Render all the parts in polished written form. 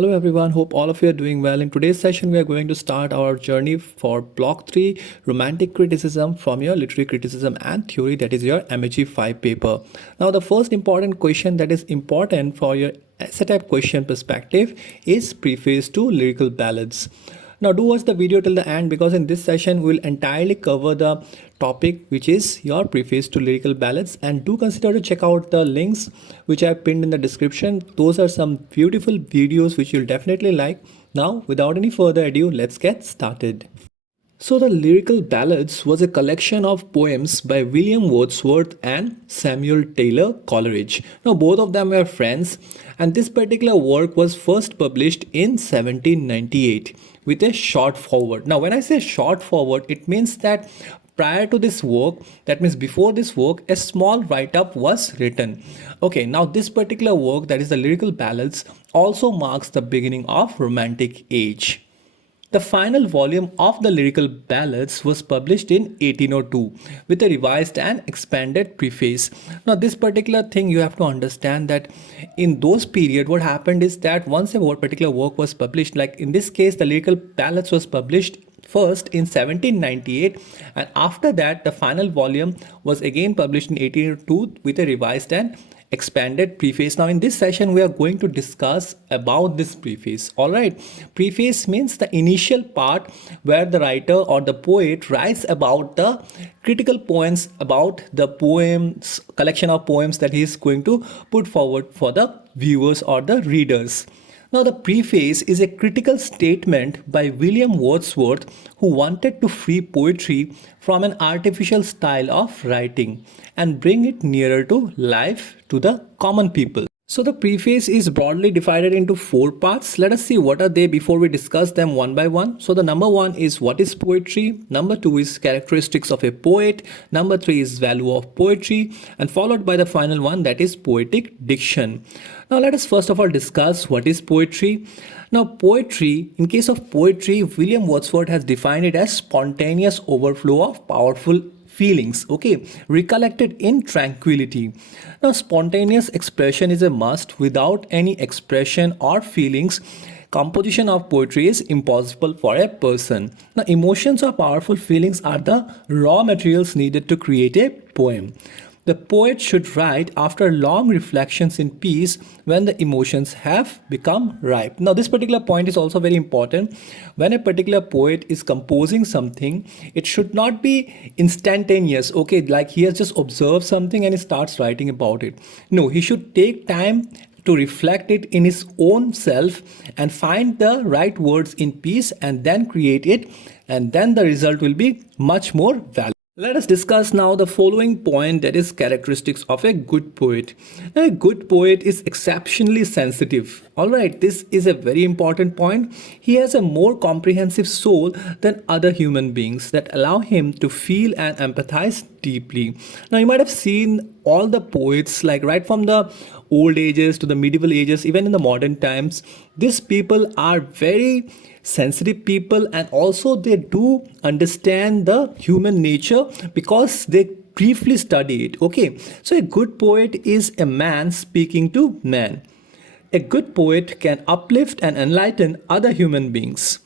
Hello everyone, hope all of you are doing well. In today's session, we are going to start our journey for Block 3 Romantic Criticism from your Literary Criticism and Theory, that is your MEG 5 paper. Now, the first important question that is important for your essay type question perspective is Preface to Lyrical Ballads. Now do watch the video till the end because in this session we'll entirely cover the topic which is your preface to lyrical ballads, and do consider to check out the links which I have pinned in the description. Those are some beautiful videos which you'll definitely like. Now without any further ado, let's get started. So the Lyrical Ballads was a collection of poems by William Wordsworth and Samuel Taylor Coleridge. Now both of them were friends, and this particular work was first published in 1798 with a short foreword. Now when I say short foreword, it means that prior to this work, that means before this work, a small write-up was written. Okay, now this particular work, that is the Lyrical Ballads, also marks the beginning of Romantic Age. The final volume of the Lyrical Ballads was published in 1802 with a revised and expanded preface. Now this particular thing you have to understand that in those period what happened is that once a particular work was published, like in this case the Lyrical Ballads was published first in 1798, and after that the final volume was again published in 1802 with a revised and expanded preface. Now in this session we are going to discuss about this preface. All right, preface means the initial part where the writer or the poet writes about the critical points about the poems, collection of poems that he is going to put forward for the viewers or the readers. Now, the preface is a critical statement by William Wordsworth, who wanted to free poetry from an artificial style of writing and bring it nearer to life to the common people. So the preface is broadly divided into 4 parts. Let us see what are they before we discuss them one by one. So the number 1 is what is poetry, number 2 is characteristics of a poet, number 3 is value of poetry, and followed by the final one, that is poetic diction. Now let us first of all discuss what is poetry. Now poetry, in case of poetry, William Wordsworth has defined it as spontaneous overflow of powerful feelings, okay, recollected in tranquility. Now spontaneous expression is a must. Without any expression or feelings, composition of poetry is impossible for a person. Now emotions or powerful feelings are the raw materials needed to create a poem. The poet should write after long reflections in peace when the emotions have become ripe. Now, this particular point is also very important. When a particular poet is composing something, it should not be instantaneous. Okay, like he has just observed something and he starts writing about it. No, he should take time to reflect it in his own self and find the right words in peace and then create it, and then the result will be much more valuable. Let us discuss now the following point, that is characteristics of a good poet. A good poet is exceptionally sensitive. Alright, this is a very important point. He has a more comprehensive soul than other human beings that allow him to feel and empathize deeply. Now you might have seen all the poets, like right from the old ages to the medieval ages, even in the modern times, these people are very sensitive people, and also they do understand the human nature because they briefly study it. Okay, so a good poet is a man speaking to man. A good poet can uplift and enlighten other human beings.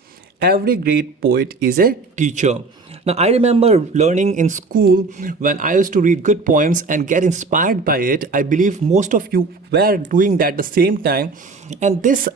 Every great poet is a teacher. Now, I remember learning in school when I used to read good poems and get inspired by it. I believe most of you were doing that at the same time, and this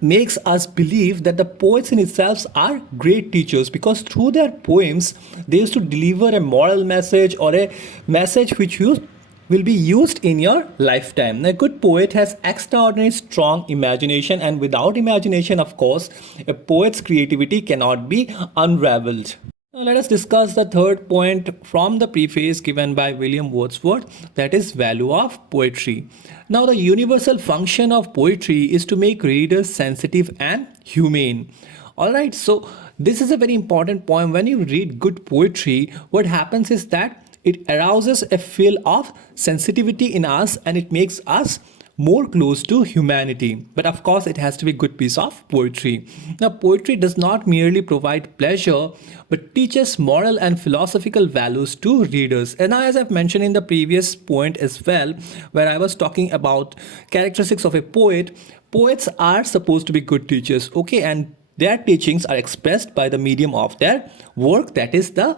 makes us believe that the poets in itself are great teachers, because through their poems they used to deliver a moral message or a message which will be used in your lifetime. A good poet has extraordinary strong imagination, and without imagination, of course, a poet's creativity cannot be unraveled. Now let us discuss the third point from the preface given by William Wordsworth, that is value of poetry. Now the universal function of poetry is to make readers sensitive and humane. Alright, so this is a very important point. When you read good poetry, what happens is that it arouses a feel of sensitivity in us and it makes us more close to humanity. But of course, it has to be a good piece of poetry. Now, poetry does not merely provide pleasure, but teaches moral and philosophical values to readers. And now, as I've mentioned in the previous point as well, where I was talking about characteristics of a poet, poets are supposed to be good teachers, okay, and their teachings are expressed by the medium of their work, that is the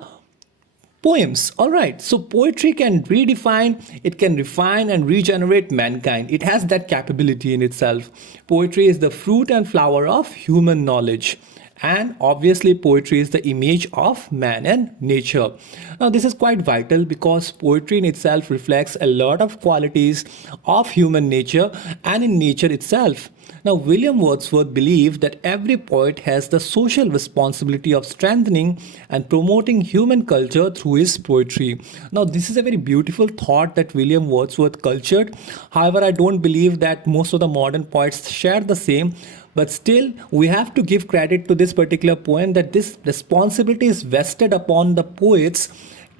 poems. All right, so poetry can redefine, it can refine and regenerate mankind. It has that capability in itself. Poetry is the fruit and flower of human knowledge. And obviously, poetry is the image of man and nature. Now, this is quite vital because poetry in itself reflects a lot of qualities of human nature and in nature itself. Now, William Wordsworth believed that every poet has the social responsibility of strengthening and promoting human culture through his poetry. Now, this is a very beautiful thought that William Wordsworth cultured. However, I don't believe that most of the modern poets share the same. But still, we have to give credit to this particular poem that this responsibility is vested upon the poets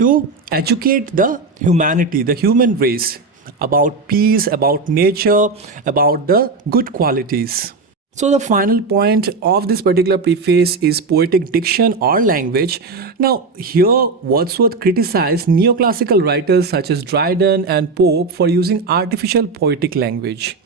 to educate the humanity, the human race, about peace, about nature, about the good qualities. So the final point of this particular preface is poetic diction or language. Now here Wordsworth criticized neoclassical writers such as Dryden and Pope for using artificial poetic language.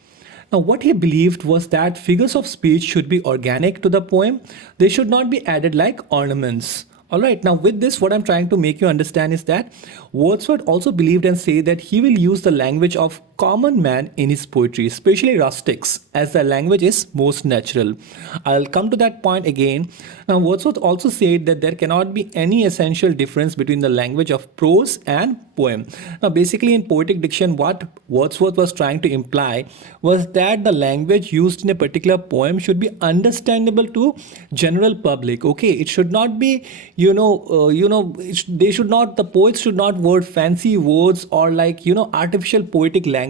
Now, what he believed was that figures of speech should be organic to the poem. They should not be added like ornaments. Alright, now with this, what I'm trying to make you understand is that Wordsworth also believed and said that he will use the language of common man in his poetry, especially rustics, as the language is most natural. I'll come to that point again. Now, Wordsworth also said that there cannot be any essential difference between the language of prose and poem. Now, basically in poetic diction, what Wordsworth was trying to imply was that the language used in a particular poem should be understandable to general public. Okay, it should not be, they should not, the poets should not word fancy words or like, artificial poetic language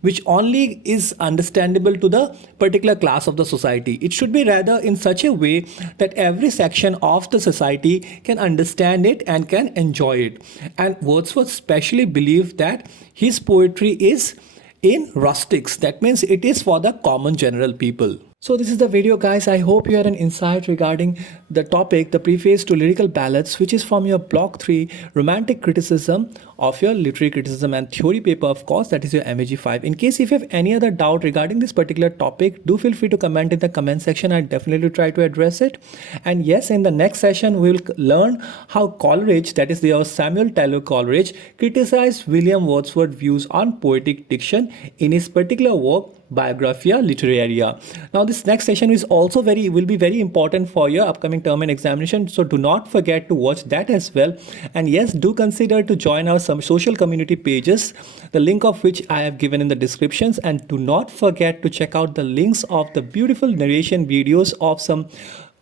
which only is understandable to the particular class of the society. It should be rather in such a way that every section of the society can understand it and can enjoy it. And Wordsworth specially believed that his poetry is in rustics. That means it is for the common general people. So this is the video, guys. I hope you had an insight regarding the topic, the preface to Lyrical Ballads, which is from your Block 3 Romantic Criticism of your Literary Criticism and Theory paper, of course, that is your MEG 5. In case if you have any other doubt regarding this particular topic, do feel free to comment in the comment section. I'll definitely try to address it. And yes, in the next session, we'll learn how Coleridge, that is the Samuel Taylor Coleridge, criticized William Wordsworth's views on poetic diction in his particular work, Biographia Literaria. Now this next session is also will be very important for your upcoming term and examination, so do not forget to watch that as well. And yes, do consider to join our some social community pages, the link of which I have given in the descriptions, and do not forget to check out the links of the beautiful narration videos of some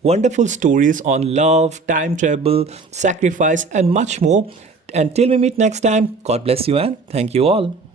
wonderful stories on love, time travel, sacrifice and much more. Until we meet next time, God bless you and thank you all.